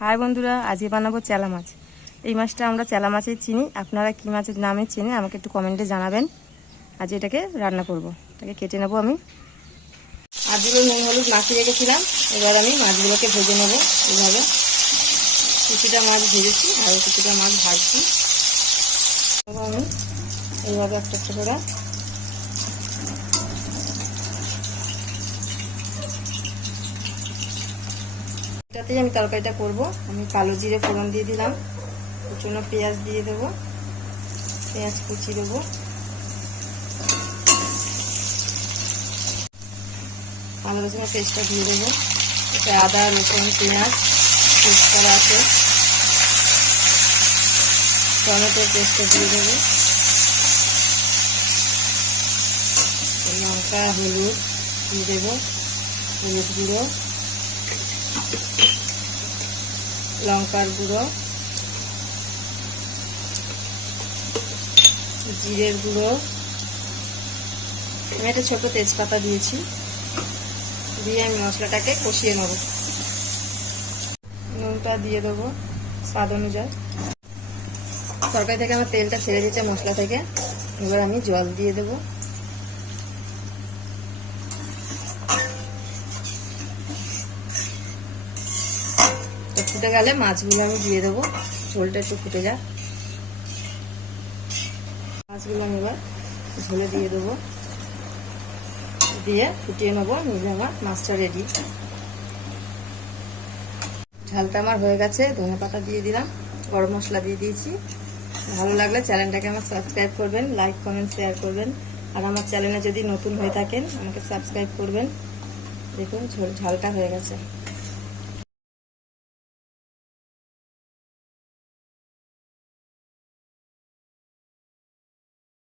High বন্ধুরা, আজকে বানাবো চেলা মাছ। এই মাছটা আমরা চেলা মাছের চিনি, আপনারা কী মাছের নামে চিনি আমাকে একটু কমেন্টে জানাবেন। আজ এটাকে রান্না করব। এটাকে কেটে নেবো আমি। মাছগুলো নুন হলুদ মাখিয়ে রেখেছিলাম, এবার আমি মাছগুলোকে ভেজে নেবো। এইভাবে কিছুটা মাছ ভেজেছি আর কিছুটা মাছ ভাজছি। আমি এইভাবে একটা একটা করে এটাতেই আমি তরকারিটা করব। আমি কালো জিরে ফোড়ন দিয়ে দিলাম, কুচনো পেঁয়াজ দিয়ে দেবো, পেঁয়াজ কুচি দেবো, আদা রসুনের পেস্টটা দিয়ে দেবো। এটা আদা রসুন পেঁয়াজ পেস্ট করা আছে, টমেটোর পেস্টটা দিয়ে দেবো, লঙ্কা হলুদ দিয়ে দেবো, হলুদ গুঁড়ো, লঙ্কার গুঁড়ো, জিরের গুঁড়ো, আমি একটা ছোট তেজপাতা দিয়েছি, দিয়ে আমি মশলাটাকে কষিয়ে নেব। নুনটা দিয়ে দেবো স্বাদ অনুযায়ী। তরকারি থেকে আমার তেলটা ছেড়ে দিয়েছে মশলা থেকে, এবার আমি জল দিয়ে দেবো। ফুটে গেলে মাছগুলো আমি দিয়ে দেবো, ঝোলটা একটু ফুটে যাক। মাছগুলো আমি এবার ঝোলে দিয়ে দেবো, দিয়ে ফুটিয়ে নেবো, নিলে আমার মাছটা রেডি। ঝালটা আমার হয়ে গেছে, ধনে পাতা দিয়ে দিলাম, গরম মশলা দিয়ে দিয়েছি। ভালো লাগলে চ্যানেলটাকে আমার সাবস্ক্রাইব করবেন, লাইক কমেন্ট শেয়ার করবেন। আর আমার চ্যানেলে যদি নতুন হয়ে থাকেন আমাকে সাবস্ক্রাইব করবেন। দেখুন ঝালটা হয়ে গেছে।